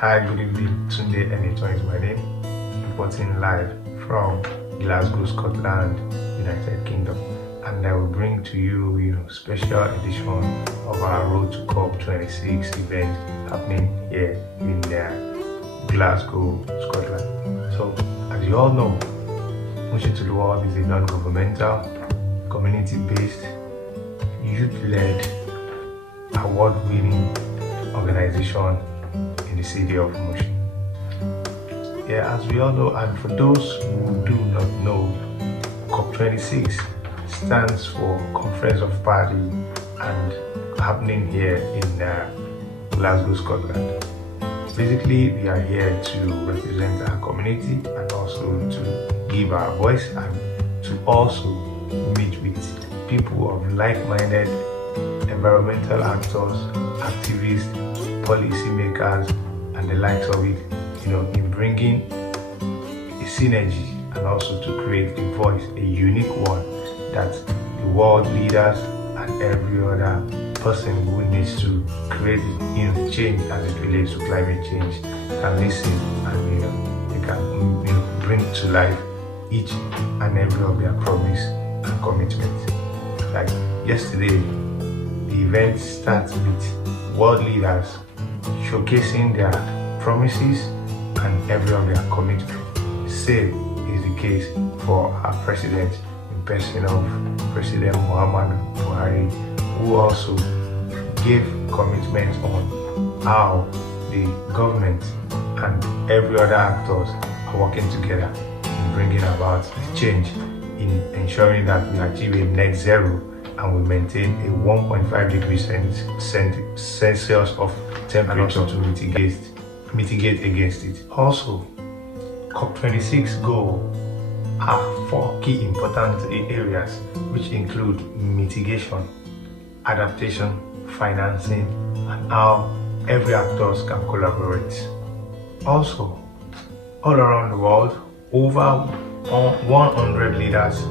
Hi, good evening. Tunde Eniton is my name, reporting live from Glasgow, Scotland, United Kingdom. And I will bring to you, special edition of our Road to COP26 event happening here in Glasgow, Scotland. So, as you all know, Mushin is a non-governmental, community-based, youth-led, award-winning organization in the city of Mushin. Yeah, as we all know, and for those who do not know, COP26 stands for Conference of Party and happening here in Glasgow, Scotland. Basically, we are here to represent our community and also to give our voice and to also meet with people of like-minded environmental actors, activists, policymakers, and the likes of it, in bringing a synergy and also to create a voice, a unique one that the world leaders and every other person who needs to create change as it relates to climate change can listen and they can bring to life each and every of their promise and commitment. Like yesterday, the event starts with world leaders showcasing their promises and every of their commitment. Same is the case for our president in person of President Muhammadu Buhari, who also gave commitments on how the government and every other actors are working together in bringing about the change in ensuring that we achieve a net zero and we maintain a 1.5 degrees Celsius of temperature to mitigate against it. Also, COP26 goal are 4 key important areas which include mitigation, adaptation, financing, and how every actors can collaborate. Also, all around the world, over 100 leaders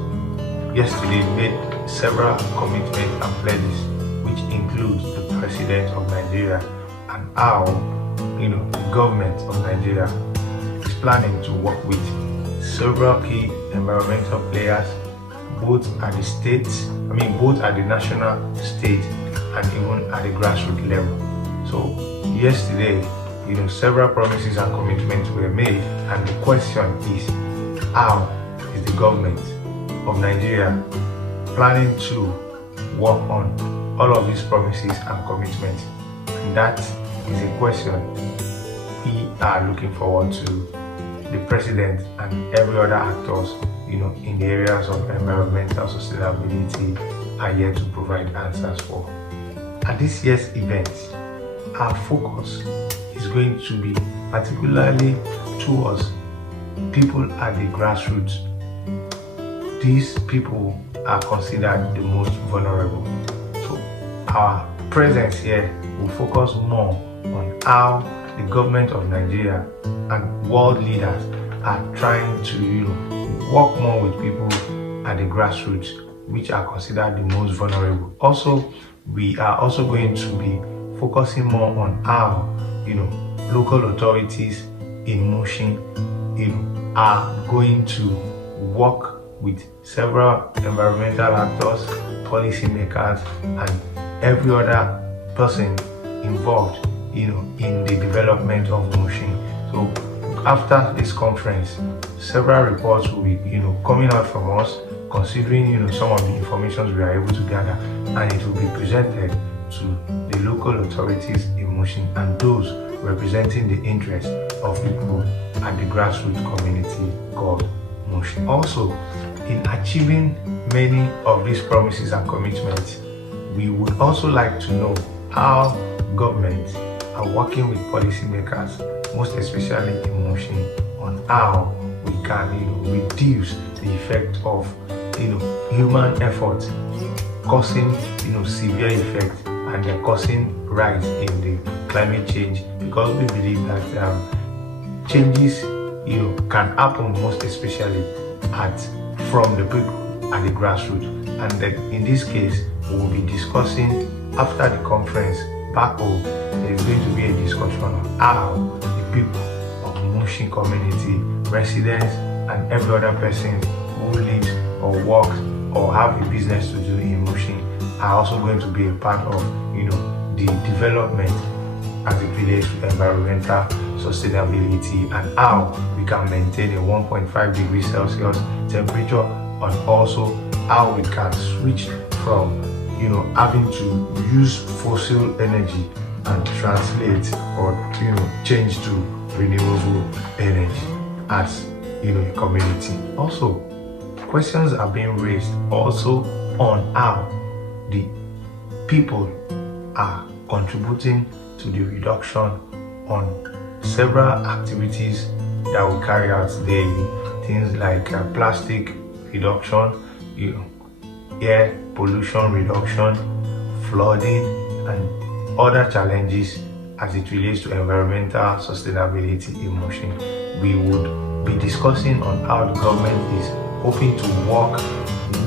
yesterday made several commitments and pledges, which includes the President of Nigeria and how the government of Nigeria is planning to work with several key environmental players, both at the national, state, and even at the grassroots level. So yesterday, several promises and commitments were made, and the question is, how is the government of Nigeria planning to work on all of these promises and commitments? And that is a question we are looking forward to the president and every other actors in the areas of environmental sustainability are here to provide answers for. At this year's event, our focus is going to be particularly towards people at the grassroots. These people are considered the most vulnerable. So our presence here will focus more on how the government of Nigeria and world leaders are trying to work more with people at the grassroots, which are considered the most vulnerable. Also, we are also going to be focusing more on how local authorities in Mushin are going to work with several environmental actors, policymakers, and every other person involved in the development of Mushin. So after this conference, several reports will be coming out from us, considering some of the information we are able to gather, and it will be presented to the local authorities in Mushin and those representing the interests of people at the grassroots community called Mushin. Also, in achieving many of these promises and commitments, we would also like to know how governments are working with policymakers, most especially in Mushin, on how we can reduce the effect of human effort causing severe effect and causing rise in the climate change, because we believe that changes can happen most especially from the people at the grassroots. And that in this case, we will be discussing after the conference back home. There is going to be a discussion on how the people of Mushin community, residents, and every other person who lives or works or have a business to do in Mushin are also going to be a part of the development as it relates to environmental sustainability and how we can maintain a 1.5 degrees Celsius temperature, and also how we can switch from having to use fossil energy and translate or change to renewable energy as a community. Also, questions are being raised also on how the people are contributing to the reduction on several activities that we carry out daily. Things like plastic reduction, air pollution reduction, flooding, and other challenges as it relates to environmental sustainability in Mushin. We would be discussing on how the government is hoping to work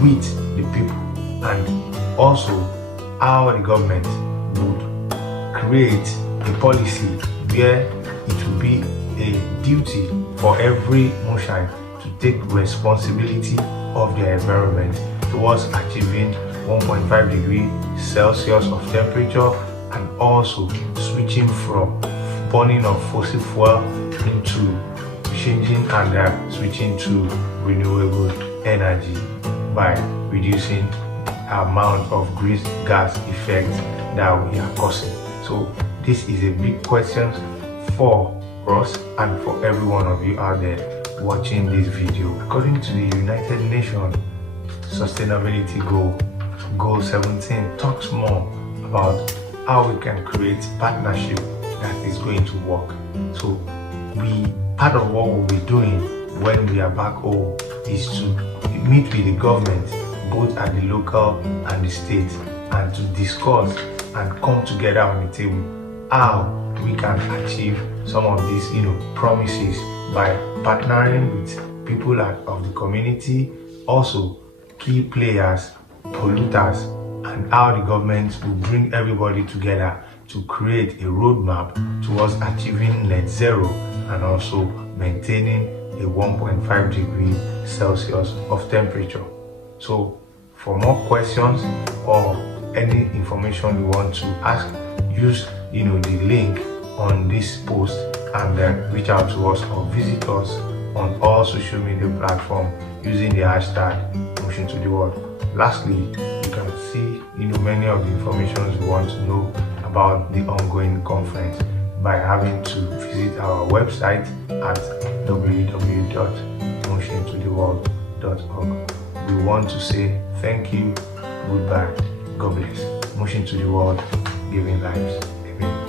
with the people, and also how the government would create a policy where it will be a duty for every Mushin to take responsibility of their environment towards achieving 1.5 degrees Celsius of temperature, and also switching from burning of fossil fuel into changing and switching to renewable energy by reducing the amount of greenhouse gas effect that we are causing. So this is a big question for us and for every one of you out there watching this video. According to the United Nations Sustainability Goal 17 talks more about how we can create partnership that is going to work. So part of what we'll be doing when we are back home is to meet with the government, both at the local and the state, and to discuss and come together on the table how we can achieve some of these promises by partnering with people of the community, also key players, polluters, and how the government will bring everybody together to create a roadmap towards achieving net zero and also maintaining a 1.5 degree Celsius of temperature. So for more questions or any information you want to ask, use the link on this post and then reach out to us or visit us on all social media platforms using the hashtag Mushin2the-world. Lastly, you can see many of the information you want to know about the ongoing conference by having to visit our website at www.mushin2the-world.org. We want to say thank you, goodbye, God bless. Mushin to the world, giving lives. Amen.